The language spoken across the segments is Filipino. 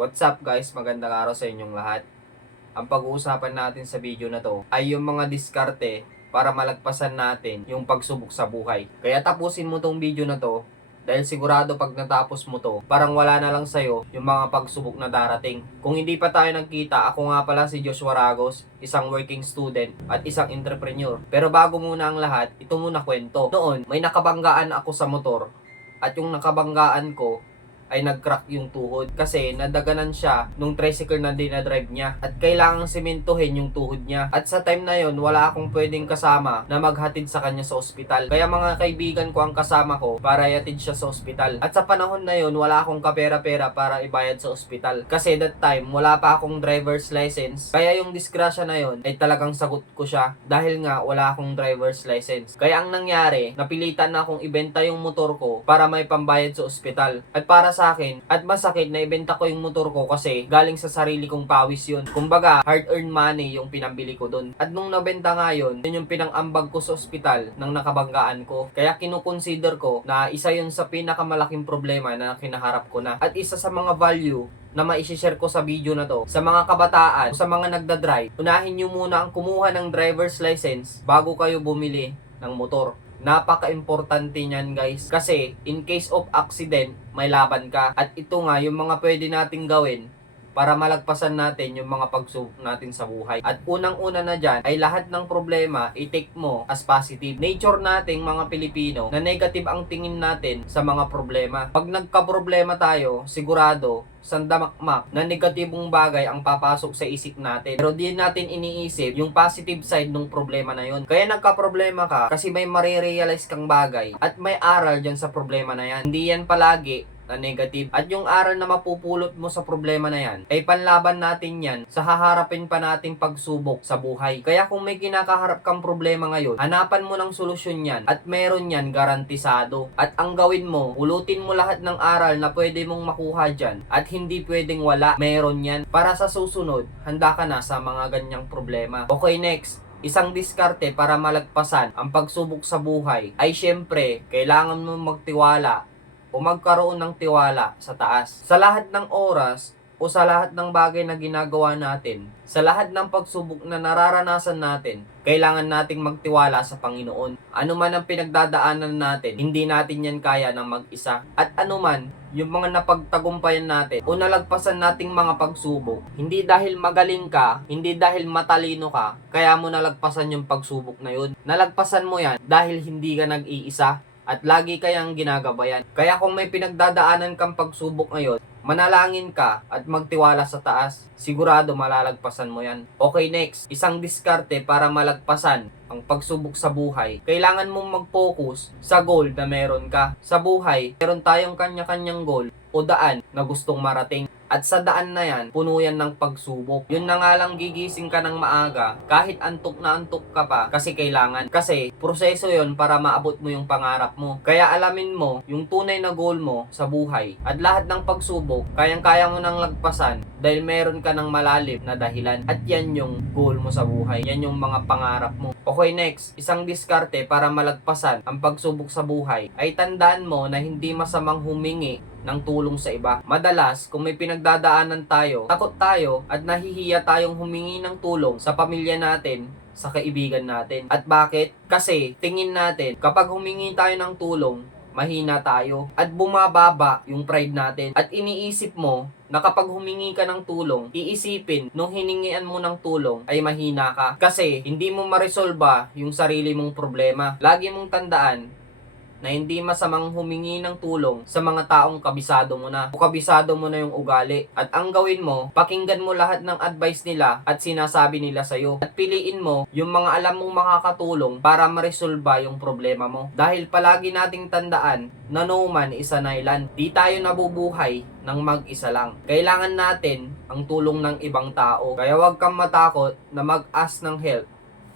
What's up guys? Magandang araw sa inyong lahat. Ang pag-uusapan natin sa video na to ay yung mga diskarte para malagpasan natin yung pagsubok sa buhay. Kaya tapusin mo tong video na to dahil sigurado pag natapos mo to, parang wala na lang sa'yo yung mga pagsubok na darating. Kung hindi pa tayo nagkita, ako nga pala si Joshua Ragos, isang working student at isang entrepreneur. Pero bago muna ang lahat, ito muna kwento. Noon, may nakabanggaan ako sa motor at yung nakabanggaan ko ay nag-crack yung tuhod kasi nadaganan siya nung tricycle na dinadrive niya at kailangang simentohin yung tuhod niya. At sa time na yon wala akong pwedeng kasama na maghatid sa kanya sa ospital. Kaya mga kaibigan ko ang kasama ko para ihatid siya sa ospital. At sa panahon na yon wala akong kapera-pera para ibayad sa ospital. Kasi that time wala pa akong driver's license. Kaya yung disgrasya na yon ay talagang sagot ko siya dahil nga wala akong driver's license. Kaya ang nangyari, napilitan na akong ibenta yung motor ko para may pambayad sa ospital. At para sa akin, at masakit na ibenta ko yung motor ko kasi galing sa sarili kong pawis yun. Kumbaga, hard-earned money yung pinambili ko dun. At nung nabenta nga yun yung pinang-ambag ko sa ospital ng nakabanggaan ko. Kaya kinukonsider ko na isa yun sa pinakamalaking problema na kinaharap ko na. At isa sa mga value na maishishare ko sa video na to sa mga kabataan, sa mga nagdadrive, unahin nyo muna ang kumuha ng driver's license bago kayo bumili ng motor. Napaka-importante niyan guys. Kasi in case of accident, may laban ka. At ito nga yung mga pwede nating gawin para malagpasan natin yung mga pagsubok natin sa buhay. At unang-una na dyan ay lahat ng problema i-take mo as positive. Nature nating mga Pilipino na negative ang tingin natin sa mga problema. Pag nagka-problema tayo, sigurado sandamakmak na negatibong bagay ang papasok sa isip natin. Pero di natin iniisip yung positive side ng problema na yun. Kaya nagka-problema ka kasi may marirealize kang bagay at may aral dyan sa problema na yan. Hindi yan palagi na negative. At yung aral na mapupulot mo sa problema na yan, ay panlaban natin yan sa haharapin pa nating pagsubok sa buhay. Kaya kung may kinakaharap kang problema ngayon, hanapan mo ng solusyon yan at meron yan garantisado. At ang gawin mo, ulutin mo lahat ng aral na pwede mong makuha dyan at hindi pwedeng wala, meron yan. Para sa susunod, handa ka na sa mga ganyang problema. Okay, next. Isang diskarte para malagpasan ang pagsubok sa buhay ay syempre, kailangan mo magtiwala o magkaroon ng tiwala sa taas. Sa lahat ng oras o sa lahat ng bagay na ginagawa natin, sa lahat ng pagsubok na nararanasan natin, kailangan nating magtiwala sa Panginoon. Ano man ang pinagdadaanan natin, hindi natin yan kaya ng mag-isa. At ano man yung mga napagtagumpayan natin o nalagpasan nating mga pagsubok, hindi dahil magaling ka, hindi dahil matalino ka, kaya mo nalagpasan yung pagsubok na yun. Nalagpasan mo yan dahil hindi ka nag-iisa at lagi kayang ginagabayan. Kaya kung may pinagdadaanan kang pagsubok ngayon, manalangin ka at magtiwala sa taas. Sigurado malalagpasan mo yan. Okay, next. Isang diskarte para malagpasan ang pagsubok sa buhay. Kailangan mong mag-focus sa goal na meron ka. Sa buhay, meron tayong kanya-kanyang goal o daan na gustong marating. At sa daan na yan, puno yan ng pagsubok. Yun na nga lang gigising ka ng maaga, kahit antok na antok ka pa, kasi kailangan. Kasi, proseso yon para maabot mo yung pangarap mo. Kaya alamin mo yung tunay na goal mo sa buhay. At lahat ng pagsubok, kayang-kaya mo nang lagpasan dahil meron ka ng malalim na dahilan. At yan yung goal mo sa buhay. Yan yung mga pangarap mo. Okay, next. Isang diskarte para malagpasan ang pagsubok sa buhay ay tandaan mo na hindi masamang humingi ng tulong sa iba. Madalas, kung may pinagdadaanan tayo, takot tayo at nahihiya tayong humingi ng tulong sa pamilya natin, sa kaibigan natin. At bakit? Kasi tingin natin, kapag humingi tayo ng tulong, mahina tayo at bumababa yung pride natin. At iniisip mo na kapag humingi ka ng tulong, iisipin nung hiningian mo ng tulong ay mahina ka. Kasi hindi mo maresolba yung sarili mong problema. Lagi mong tandaan na hindi masamang humingi ng tulong sa mga taong kabisado mo na o kabisado mo na yung ugali. At ang gawin mo, pakinggan mo lahat ng advice nila at sinasabi nila sa'yo. At piliin mo yung mga alam mong makakatulong para maresolba yung problema mo. Dahil palagi nating tandaan na no man is an island. Di tayo nabubuhay ng mag-isa lang. Kailangan natin ang tulong ng ibang tao. Kaya huwag kang matakot na mag-ask ng help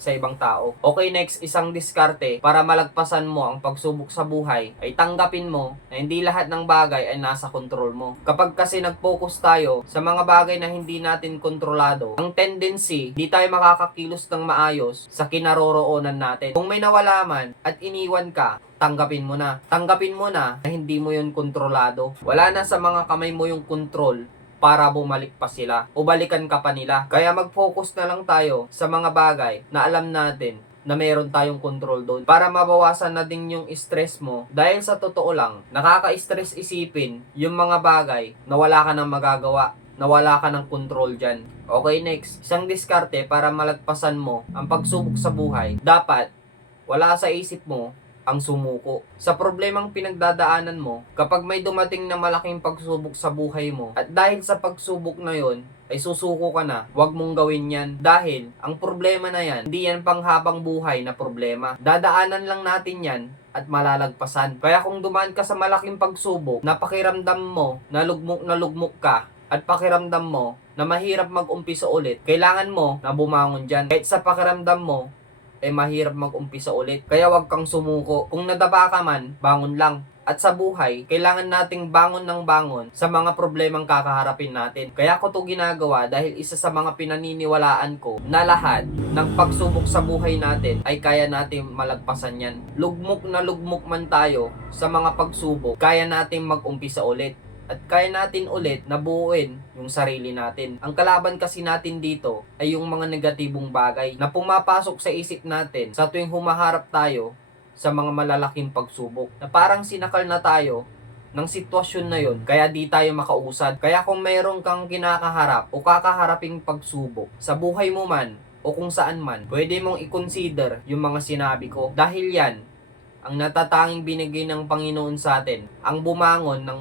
sa ibang tao. Okay, next, isang diskarte para malagpasan mo ang pagsubok sa buhay ay tanggapin mo na hindi lahat ng bagay ay nasa kontrol mo. Kapag kasi nag-focus tayo sa mga bagay na hindi natin kontrolado, ang tendency, di tayo makakakilos ng maayos sa kinaroroonan natin. Kung may nawala man at iniwan ka, tanggapin mo na. Tanggapin mo na hindi mo yun kontrolado. Wala na sa mga kamay mo yung control para bumalik pa sila o balikan ka pa nila. Kaya mag-focus na lang tayo sa mga bagay na alam natin na meron tayong control doon para mabawasan na din yung stress mo. Dahil sa totoo lang, nakaka-stress isipin yung mga bagay na wala ka nang magagawa, na wala ka ng control dyan. Okay, next. Isang diskarte para malagpasan mo ang pagsubok sa buhay. Dapat wala sa isip mo ang sumuko. Sa problemang pinagdadaanan mo, kapag may dumating na malaking pagsubok sa buhay mo, at dahil sa pagsubok na yon ay susuko ka na, huwag mong gawin yan. Dahil, ang problema na yan, hindi yan panghabang buhay na problema. Dadaanan lang natin yan at malalagpasan. Kaya kung dumaan ka sa malaking pagsubok, na pakiramdam mo na lugmok ka, at pakiramdam mo na mahirap mag-umpisa ulit, kailangan mo na bumangon dyan. Kahit sa pakiramdam mo, mahirap mag-umpisa ulit. Kaya wag kang sumuko. Kung nadapa ka man, bangon lang. At sa buhay, kailangan nating bangon ng bangon sa mga problemang kakaharapin natin. Kaya ko to ginagawa dahil isa sa mga pinaniniwalaan ko na lahat ng pagsubok sa buhay natin ay kaya natin malagpasan yan. Lugmok na lugmok man tayo sa mga pagsubok, kaya natin mag-umpisa ulit. At kaya natin ulit nabuuin yung sarili natin. Ang kalaban kasi natin dito ay yung mga negatibong bagay na pumapasok sa isip natin sa tuwing humaharap tayo sa mga malalaking pagsubok. Na parang sinakal na tayo ng sitwasyon na yun, kaya di tayo makausad. Kaya kung mayroon kang kinakaharap o kakaharaping pagsubok sa buhay mo man o kung saan man, pwede mong i-consider yung mga sinabi ko. Dahil yan, ang natatanging binigay ng Panginoon sa atin, ang bumangon ng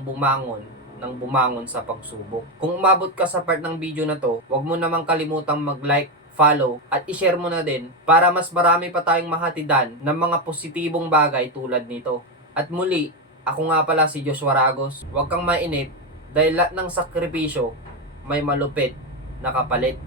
bumangon sa pagsubok. Kung umabot ka sa part ng video na to, huwag mo namang kalimutang mag-like, follow, at i-share mo na din para mas marami pa tayong mahatidan ng mga positibong bagay tulad nito. At muli, ako nga pala si Joshua Ragos. Huwag kang mainip dahil lahat ng sakripisyo may malupit na kapalit.